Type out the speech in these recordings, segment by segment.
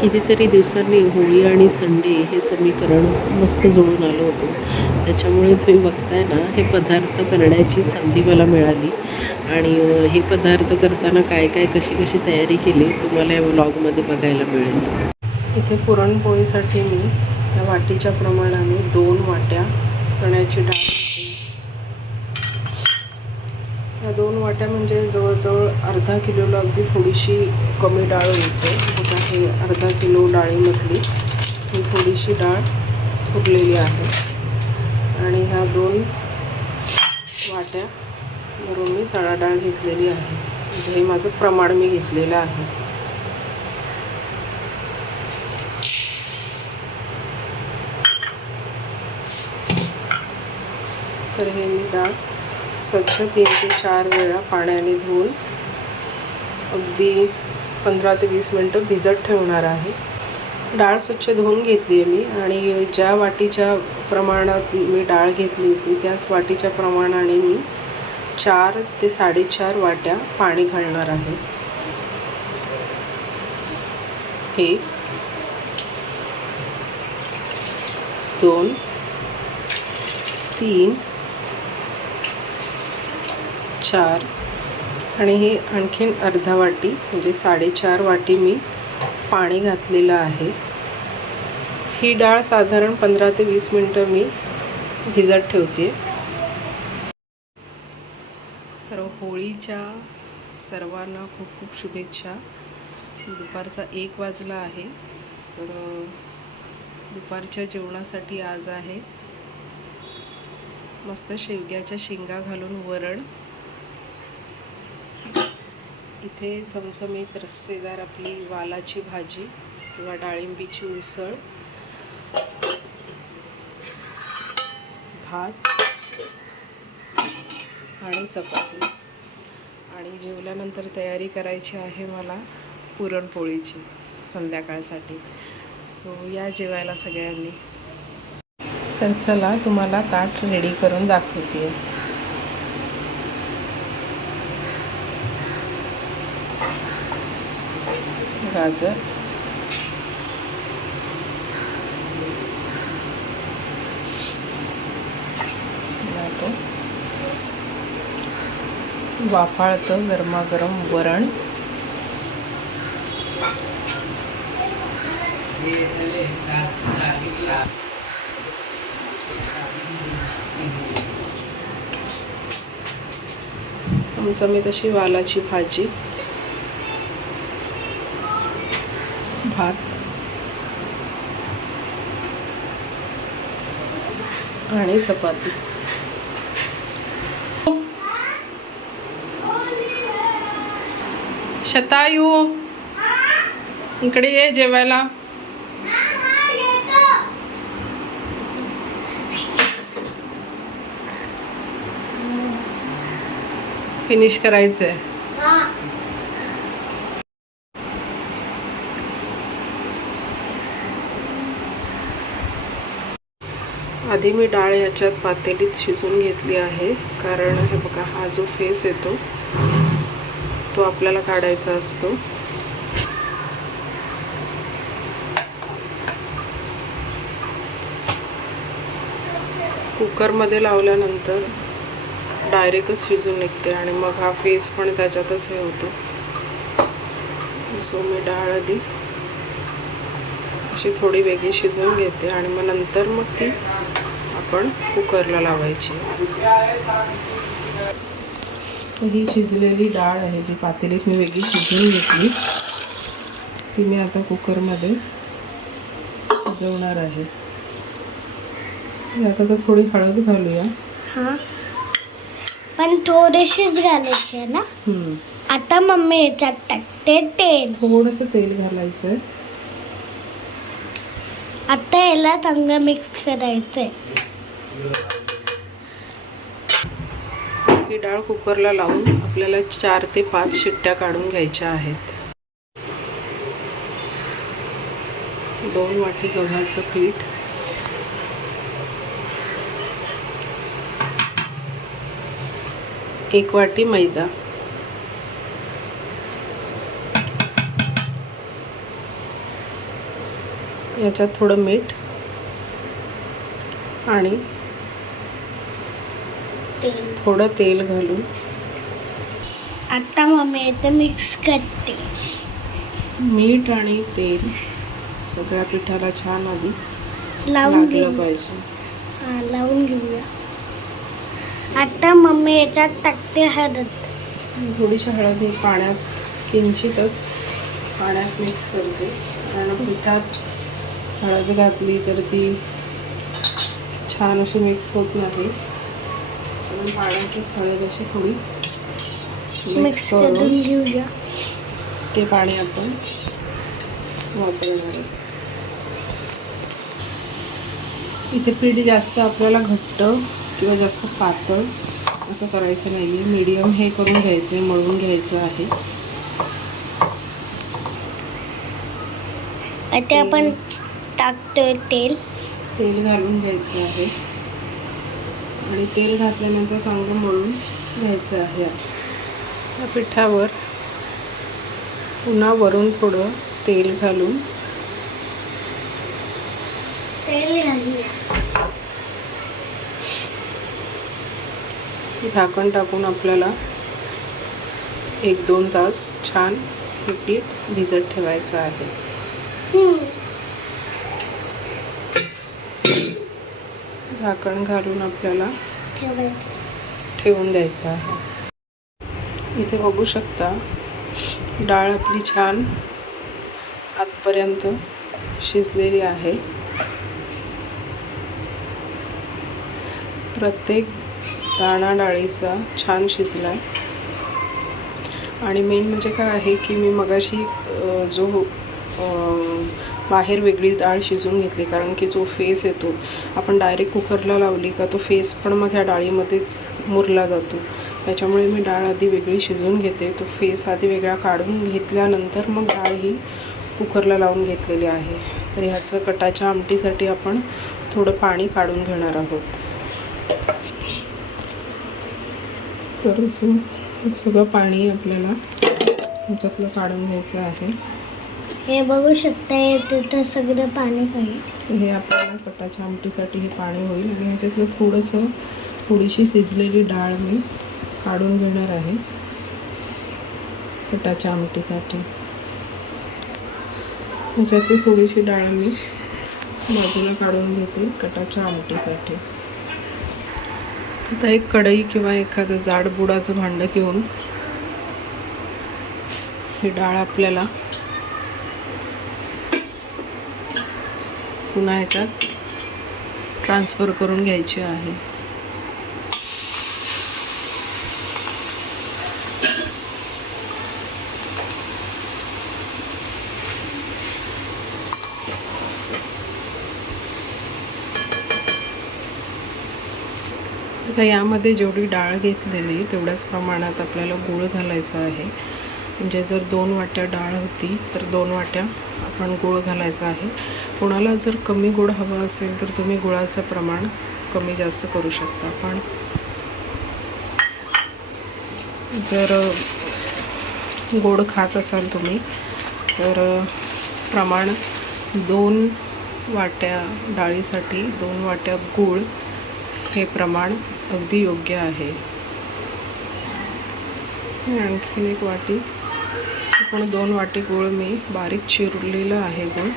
कितीतरी दिवसांनी होळी आणि संडे हे समीकरण मस्त जुळून आलं होतं. त्याच्यामुळे तुम्ही बघताय ना हे पदार्थ करण्याची संधी मला मिळाली. आणि हे पदार्थ करताना काय काय कशी कशी तयारी केली तुम्हाला या व्लॉगमध्ये बघायला मिळेल. इथे पुरणपोळीसाठी मी या वाटीच्या प्रमाणाने दोन वाट्या चण्याची डाळ या दोन वाट्या म्हणजे जवळजवळ अर्धा किलोला अगदी थोडीशी कमी डाळ होते. हे अर्धा किलो डाळीमधली ही थोडीशी डाळ उरलेली आहे. आणि ह्या दोन वाट्या भरून मी सडा डाळ घेतलेली आहे. म्हणजे हे माझं प्रमाण मी घेतलेलं आहे. तर हे मी डाळ स्वच्छ तीन ते चार वेळा पाण्याने धुवून अगदी पंधरा ते वीस मिनटं भिजत ठेवणार आहे. डाळ स्वच्छ धुवून घेतली आहे मी आणि ज्या वाटीच्या प्रमाणात मी डाळ घेतली होती त्याच वाटीच्या प्रमाणाने मी चार ते साडेचार वाट्या पाणी घालणार आहे. एक दोन तीन चार आणि ही आणखीन अर्धा वाटी म्हणजे साडेचार वाटी मी पाणी घातलेलं आहे. ही डाळ साधारण पंधरा ते वीस मिनटं मी भिजत ठेवते. तर होळीच्या सर्वांना खूप खूप शुभेच्छा. दुपारचा एक वाजला आहे. तर दुपारच्या जेवणासाठी आज आहे. मस्त शेवग्याच्या शेंगा घालून वरण इथे चमचमीत रस्सेदार आपली वालाची भाजी किंवा डाळिंबीची उसळ भात आणि चपाती. आणि जेवल्यानंतर तयारी करायची आहे मला पुरणपोळीची संध्याकाळसाठी. सो या जेवायला सगळ्यांनी. तर चला तुम्हाला ताट रेडी करून दाखवते गाजर वाफाळतं गरमागरम वरण. चमचमीत अशी वालाची भाजी. भात आणि चपाती. शतायू इकडे ये जेवायला. फिनिश करायचं आहे आधी मी डाळ याच्यात पातेलीत शिजून घेतली आहे. कारण हे बघा हा जो फेस येतो तो आपल्याला काढायचा असतो. कुकरमध्ये लावल्यानंतर डायरेक्टच शिजून निघते आणि मग हा फेस पण त्याच्यातच हे होतो. सो मी डाळ आधी अशी थोडी वेगळी शिजवून घेते आणि मग नंतर मग ती आपण कुकरला लावायची. ही शिजलेली डाळ आहे जी पातेलीत मी वेगळी शिजवून घेतली. ती मी आता कुकरमध्ये शिजवणार आहे. आता तर थोडी हळद घालूया. हा. पण थोडीशीच घालायची आहे ना. आता मम्मी याच्यात टाकते तेल. थोडंसं तेल घालायचं आहे आता याला चांगलं मिक्स करायचंय. ही डाळ कुकरला लावून आपल्याला चार ते पाच शिट्ट्या काढून घ्यायच्या आहेत. दोन वाटी गव्हाचं पीठ. एक वाटी मैदा. याच्यात थोडं मीठ आणि तेल. थोडं तेल घालून. आता मम्मी येते मिक्स करते. मीठ आणि तेल सगळ्या पिठाला छान आधी लावून लागलं घेऊ. पाहिजे. हा लावून घेऊया. आता मम्मी याच्यात टाकते हळद. थोडीशी हळद मी पाण्यात किंचितच पाण्यात मिक्स करते. कारण पिठात हळद घातली तर ती छान अशी मिक्स होत नाही. म्हणून पाण्यातच हळद अशी थोडी मिक्स करून घेऊया. ते पाणी आपण वापरणार इथे पीठ जास्त आपल्याला घट्ट किंवा जास्त पातळ असं करायचं नाही आहे मीडियम हे करून घ्यायचं आहे मळून घ्यायचं आहे. आता आपण टाकतोय तेल. तेल घालून घ्यायचं आहे. आणि तेल घातल्यानंतर चांगलं मळून घ्यायचं आहे. या पिठावर पुन्हा वरून थोडं तेल घालून तेल झाकण टाकून आपल्याला एक दोन तास छान हे पीठ भिजत ठेवायचं आहे. झाकण घालून आपल्याला ठेवून द्यायचं आहे. इथे बघू शकता डाळ आपली छान आतपर्यंत शिजलेली आहे. प्रत्येक दाणा डाळीचा छान शिजला आणि मेन म्हणजे काय आहे की मी मगाशी जो बाहेर वेगळी डाळ शिजवून घेतली कारण की जो फेस येतो आपण डायरेक्ट कुकरला लावली का तो फेस पण मग ह्या डाळीमध्येच मुरला जातो. त्याच्यामुळे मी डाळ आधी वेगळी शिजवून घेते. तो फेस आधी वेगळा काढून घेतल्यानंतर मग डाळ ही कुकरला लावून घेतलेली आहे. तर ह्याचं कटाच्या आमटीसाठी आपण थोडं पाणी काढून घेणार आहोत. तर असं सगळं पाणी आपल्याला ह्याच्यातलं काढून घ्यायचं आहे. हे बघू शकता हे तिथं सगळं पाणी पाहिजे हे आपल्याला कटाच्या आमटीसाठी हे पाणी होईल आणि ह्याच्यातलं थोडंसं थोडीशी शिजलेली डाळ मी काढून घेणार आहे कटाच्या आमटीसाठी. ह्याच्यातली थोडीशी डाळ मी बाजूला काढून घेते कटाच्या आमटीसाठी. आता एक कढई किंवा एखादं जाड बुडाचं भांडं घेऊन ही डाळ आपल्याला पुन्हा ह्याच्यात ट्रान्सफर करून घ्यायची आहे. आता यामध्ये जेवढी डाळ घेतलेली तेवढ्याच प्रमाणात आपल्याला गूळ घालायचा आहे. म्हणजे जर दोन वाट्या डाळ होती तर दोन वाट्या आपण गूळ घालायचा आहे. कोणाला जर कमी गोड हवं असेल तर तुम्ही गुळाचं प्रमाण कमी जास्त करू शकता. पण जर गोड खात असाल तुम्ही तर प्रमाण दोन वाट्या डाळीसाठी दोन वाट्या गूळ हे प्रमाण अगदी योग्य आहे. आणखीन एक वाटी पण दोन वाटी गूळ मी बारीक चिरलेलं आहे गूळ.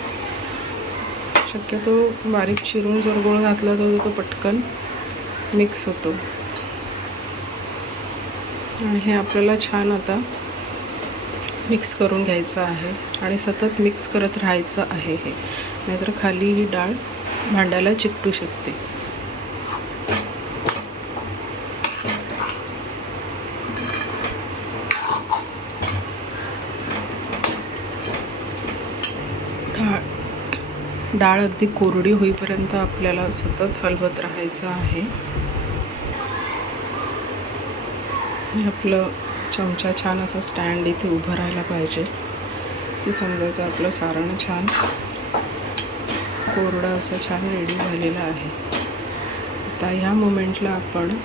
शक्यतो बारीक चिरून जर गूळ घातला तर तो पटकन मिक्स होतो. आणि हे आपल्याला छान आता मिक्स करून घ्यायचं आहे आणि सतत मिक्स करत राहायचं आहे हे. नाहीतर खाली ही डाळ भांड्याला चिकटू शकते. डाळ अगदी कोरडी होईपर्यंत आपल्याला सतत हलवत राहायचं आहे. आपलं चमचा छान असा स्टँड इथे उभं राहायला पाहिजे. ते समजायचं आपलं सारण छान. कोरडं असं छान रेडी झालेलं आहे. आता ह्या मोमेंटला आपण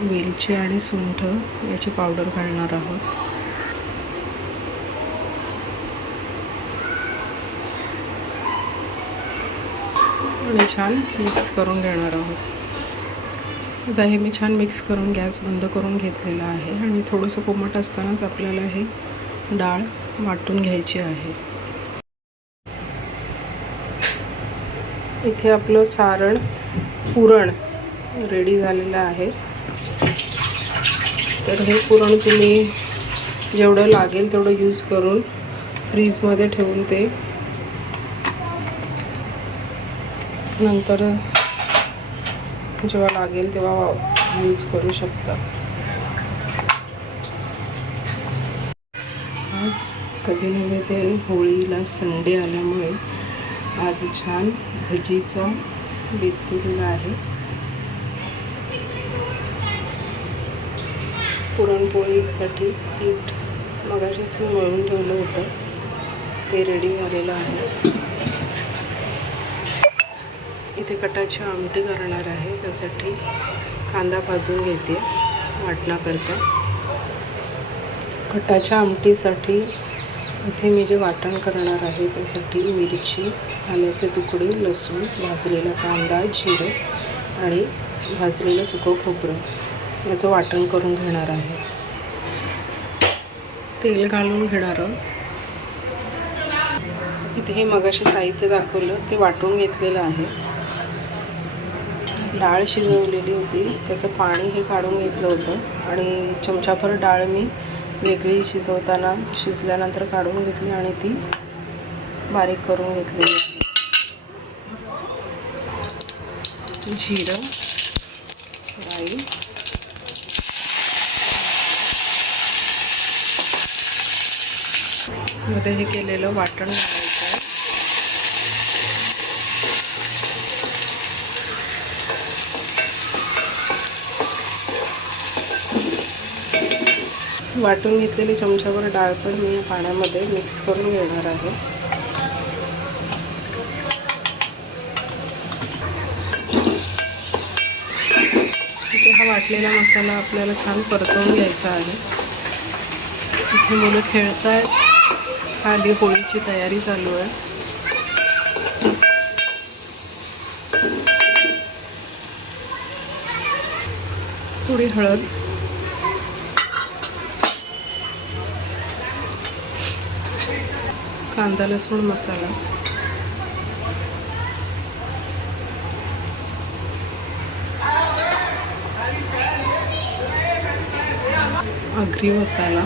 वेलची आणि सुंठ याची पावडर घालणार आहोत. मी छान मिक्स करून घेणार आहोत. आता हे मी छान मिक्स करून गॅस बंद करून घेतलेला आहे आणि थोडंसं कोमट असतानाच आपल्याला हे डाळ वाटून घ्यायची आहे. इथे आपलं सारण पुरण रेडी झालेलं आहे. तर हे पुरण तुम्ही जेवढं लागेल तेवढं यूज करून फ्रीजमध्ये ठेवून ते नंतर जेव्हा लागेल तेव्हा यूज करू शकता. आज कधी नव्हे ते होळीला संडे आल्यामुळे आज छान भजीचा बेत केलेला आहे. पुरणपोळीसाठी पीठ मगाशीच मी मळून ठेवलं होतं. ते रेडी झालेलं आहे. इथे कटाची आमटी करणार आहे. त्यासाठी कांदा भाजून घेते. वाटणाकरता कटाच्या आमटीसाठी इथे मी जे वाटण करणार आहे त्यासाठी मिरची आल्याचे तुकडे लसूण भाजलेला कांदा जिरं आणि भाजलेलं सुकं खोबरं याचं वाटण करून घेणार आहे. तेल घालून घेणार आहोत. इथे हे मगाशी साहित्य दाखवलं ते वाटून घेतलेलं आहे. डाळ शिजवलेली होती. त्याचं पाणी हे काढून घेतलं होतं. आणि चमचाभर डाळ मी वेगळी शिजवताना शिजल्यानंतर काढून घेतली आणि ती बारीक करून घेतलेली आहे जिरं राई. मध्ये हे केलेलं वाटण घालायचं. वाटून घेतलेली चमच्यावर डाळ पण मी या पाण्यामध्ये मिक्स करून घेणार आहे. इथे हा वाटलेला मसाला आपल्याला छान परतवून घ्यायचा आहे. इथे मुलं खेळत आहेत होळीची तयारी चालू आहे. थोडी हळद. कांदा लसूण मसाला. आगरी मसाला.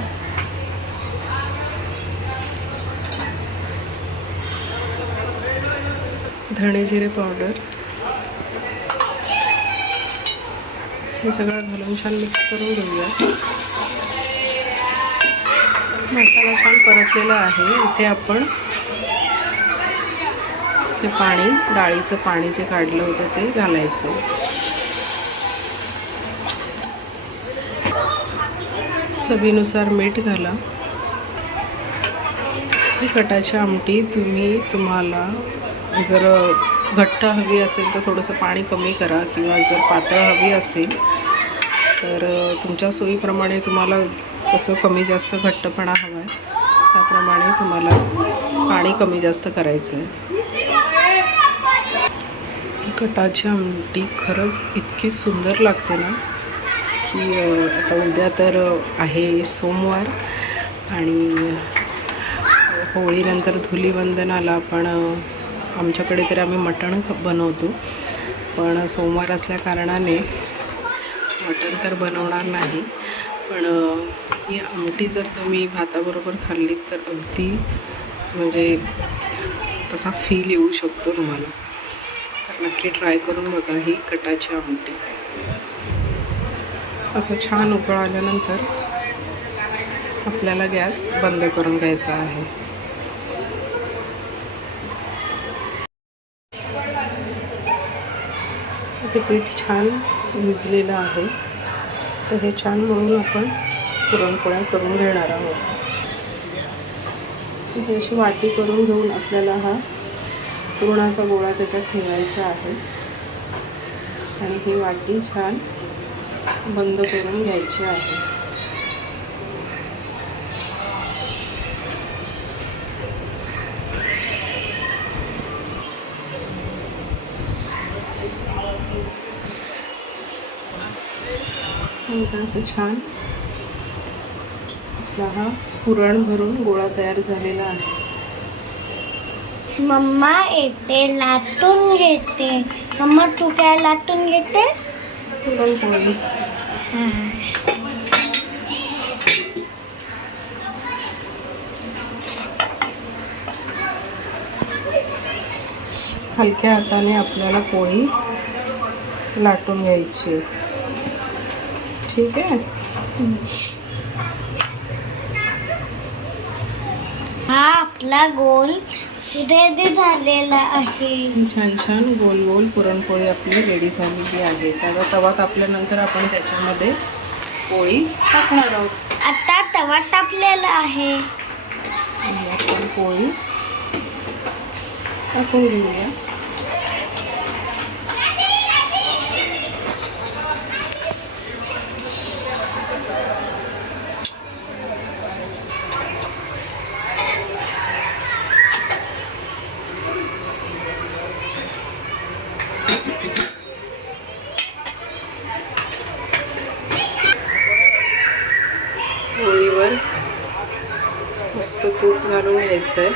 धणे जिरे पावडर हे सगळं घालून छान मिक्स करून घेऊया. मसाला छान परतलेला आहे. इथे आपण ते पाणी डाळीचं पाणी जे काढलं होतं ते घालायचं. चवीनुसार मीठ घाला. कटाची आमटी तुम्ही तुम्हाला जर घट्ट हवी असेल तर थोडंसं पाणी कमी करा किंवा जर पातळ हवी असेल तर तुमच्या सोयीप्रमाणे तुम्हाला कसं कमी जास्त घट्टपणा हवा आहे. त्याप्रमाणे तुम्हाला पाणी कमी जास्त करायचं आहे. ही कटाची आमटी खरंच इतकी सुंदर लागते ना की आता उद्या तर आहे सोमवार आणि होळीनंतर धुलीवंदनाला आपण आमच्याकडे तर आम्ही मटण ख- बनवतो. पण सोमवार असल्या कारणाने मटण तर बनवणार नाही. पण ही आमटी जर तुम्ही भाताबरोबर खाल्लीत तर अगदी म्हणजे तसा फील येऊ शकतो तुम्हाला. तर नक्की ट्राय करून बघा ही कटाची आमटी. असं छान उकळ आल्यानंतर आपल्याला गॅस बंद करून घ्यायचा आहे. पीठ छान विजलेलं आहे. तर हे छान म्हणून आपण पुरणपोळ्या करून घेणार आहोत. अशी वाटी करून घेऊन आपल्याला हा पुरणाचा गोळा त्याच्यात ठेवायचा आहे. आणि ही वाटी छान बंद करून घ्यायची आहे. आता असं छान? आपला हा पुरण भरून गोळा तयार झालेला आहे. मम्मा येते लाटून घेते. मम्मा तू काय लाटून घेतेस? पुरणपोळी हलक्या हाताने आपल्याला पोळी लाटून घ्यायची ठीक आहे. हा आपला गोल रेडी झालेला आहे. छान छान गोल गोल पुरणपोळी आपली रेडी झालेली आहे. त्याचा तवा तापल्यानंतर आपण त्याच्यामध्ये पोळी टाकणार आहोत. आता तवा टाकलेला आहे. आणि आपण पोळी टाकून घेऊया. मस्त तूप घालून घ्यायचं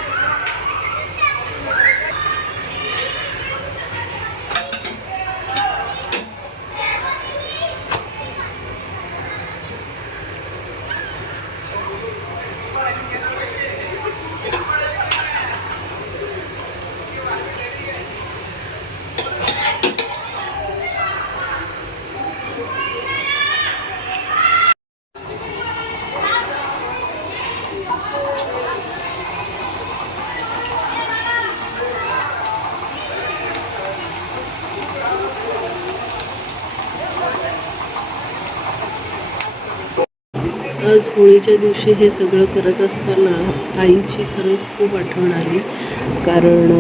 आज होळीच्या दिवशी हे सगळं करत असताना आईची खरंच खूप आठवण आली. कारण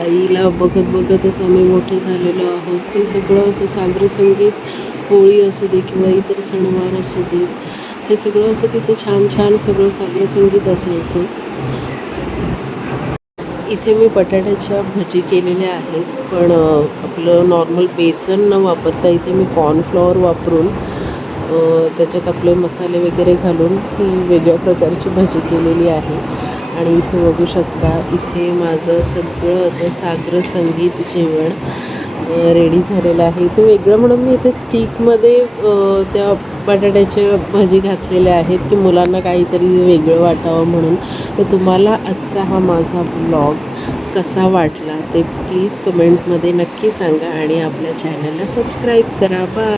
आईला बघत बघतच आम्ही मोठे झालेलो आहोत. ते सगळं असं सागर संगीत होळी असू दे किंवा इतर सणवार असू दे हे सगळं असं तिचं छान छान सगळं सागर संगीत असायचं. इथे मी बटाट्याच्या भजी केलेल्या आहेत. पण आपलं नॉर्मल बेसन न वापरता इथे मी कॉर्नफ्लॉवर वापरून त्याच्यात आपले मसाले वगैरे घालून ती वेगळ्या प्रकारची भजी केलेली आहे. आणि इथे बघू शकता इथे माझं सगळं असं सागर संगीत जेवण रेडी झालेलं आहे. इथे वेगळं म्हणून मी इथे स्टिकमध्ये त्या बटाट्याच्या भजी घातलेल्या आहेत की मुलांना काहीतरी वेगळं वाटावं म्हणून. तर तुम्हाला आजचा हा माझा ब्लॉग कसा वाटला ते प्लीज कमेंटमध्ये नक्की सांगा आणि आपल्या चॅनलला सबस्क्राईब करा. बाय